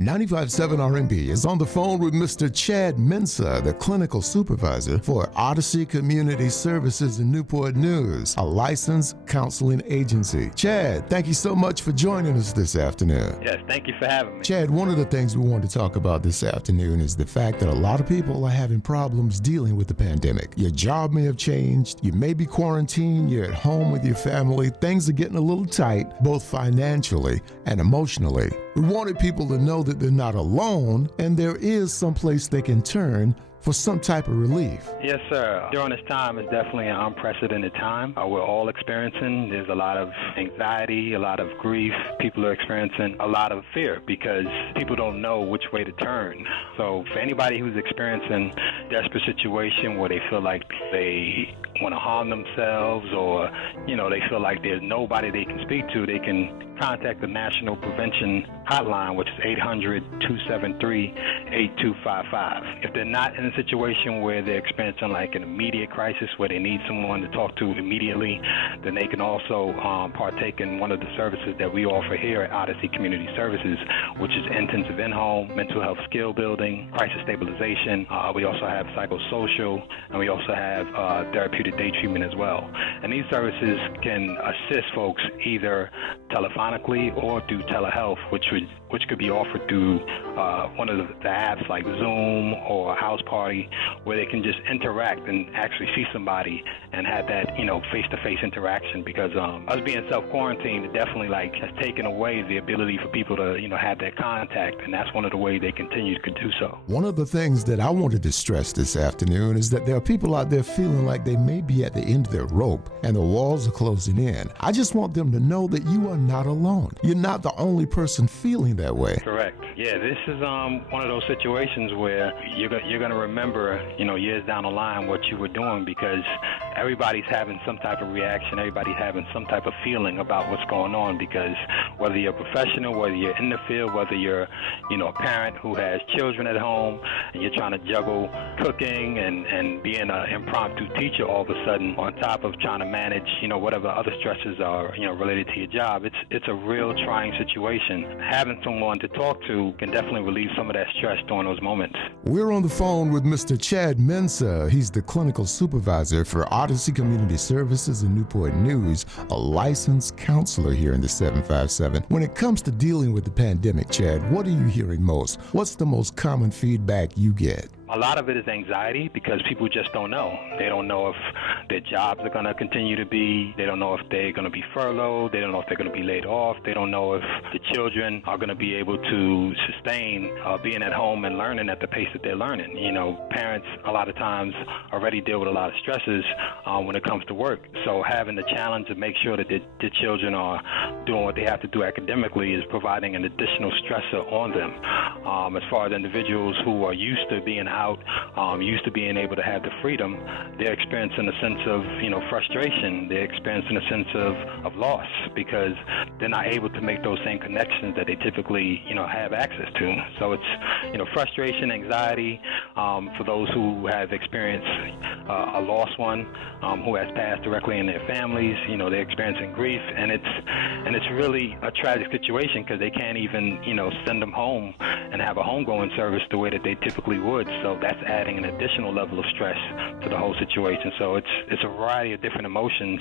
95.7 RMB is on the phone with Mr. Chad Mensah, the clinical supervisor for Odyssey Community Services in Newport News, a licensed counseling agency. Chad, thank you so much for joining us this afternoon. Yes, thank you for having me. Chad, one of the things we want to talk about this afternoon is the fact that a lot of people are having problems dealing with the pandemic. Your job may have changed, you may be quarantined, you're at home with your family, things are getting a little tight, both financially and emotionally. We wanted people to know that they're not alone and there is some place they can turn for some type of relief. Yes, sir. During this time, it's definitely an unprecedented time. We're all experiencing. There's a lot of anxiety, a lot of grief. People are experiencing a lot of fear because people don't know which way to turn. So for anybody who's experiencing a desperate situation where they feel like they want to harm themselves or, they feel like there's nobody they can speak to, they can contact the National Prevention Hotline, which is 800-273-8255. If they're not in a situation where they're experiencing like an immediate crisis where they need someone to talk to immediately, then they can also partake in one of the services that we offer here at Odyssey Community Services, which is intensive in-home, mental health skill building, crisis stabilization. We also have psychosocial, and we also have therapeutic day treatment as well. And these services can assist folks either telephonically or through telehealth, which could be offered through one of the apps like Zoom or House Party, where they can just interact and actually see somebody and have that, face-to-face interaction. Because us being self-quarantined, it definitely has taken away the ability for people to, have that contact, and that's one of the ways they continue to do so. One of the things that I wanted to stress this afternoon is that there are people out there feeling like they may be at the end of their rope and the walls are closing in. I just want them to know that you are not alone. You're not the only person feeling that way. Correct. Yeah, this is one of those situations where you're going to remember, years down the line what you were doing, because everybody's having some type of reaction, everybody's having some type of feeling about what's going on, because whether you're a professional, whether you're in the field, whether you're, a parent who has children at home and you're trying to juggle cooking and being an impromptu teacher all of a sudden on top of trying to manage, whatever other stresses are, related to your job, it's a real trying situation. Having someone to talk to can definitely relieve some of that stress during those moments. We're on the phone with Mr. Chad Mensah. He's the clinical supervisor for Odyssey Community Services in Newport News, a licensed counselor here in the 757. When it comes to dealing with the pandemic, Chad, what are you hearing most? What's the most common feedback you get? A lot of it is anxiety because people just don't know. They don't know if their jobs are going to continue to be. They don't know if they're going to be furloughed. They don't know if they're going to be laid off. They don't know if the children are going to be able to sustain being at home and learning at the pace that they're learning. Parents a lot of times already deal with a lot of stresses when it comes to work. So having the challenge to make sure that the children are doing what they have to do academically is providing an additional stressor on them. As far as individuals who are used to being out, used to being able to have the freedom, they're experiencing a sense of, frustration. They're experiencing a sense of loss because they're not able to make those same connections that they typically, have access to. So it's, frustration, anxiety for those who have experienced a lost one who has passed directly in their families. They're experiencing grief, and it's really a tragic situation because they can't even, send them home and have a homegoing service the way that they typically would. So that's adding an additional level of stress to the whole situation. So it's a variety of different emotions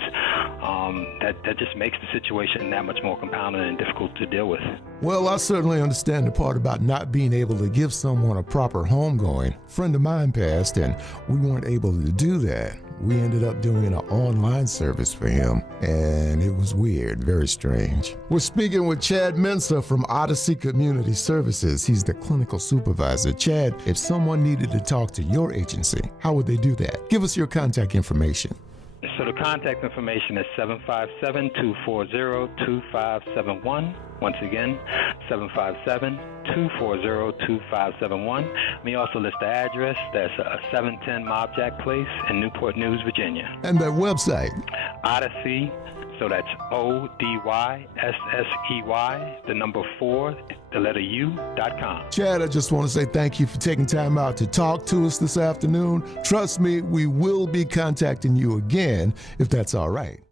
that just makes the situation that much more compounded and difficult to deal with. Well, I certainly understand the part about not being able to give someone a proper homegoing. A friend of mine passed and we weren't able to do that. We ended up doing an online service for him, and it was weird, very strange. We're speaking with Chad Mensah from Odyssey Community Services. He's the clinical supervisor. Chad, if someone needed to talk to your agency, how would they do that? Give us your contact information. So the contact information is 757-240-2571. Once again, 757-240-2571. We also list the address. That's 710 Mob Jack Place in Newport News, Virginia. And that website? Odyssey. So that's ODYSSEY, the number 4, the letter U.com. Chad, I just want to say thank you for taking time out to talk to us this afternoon. Trust me, we will be contacting you again if that's all right.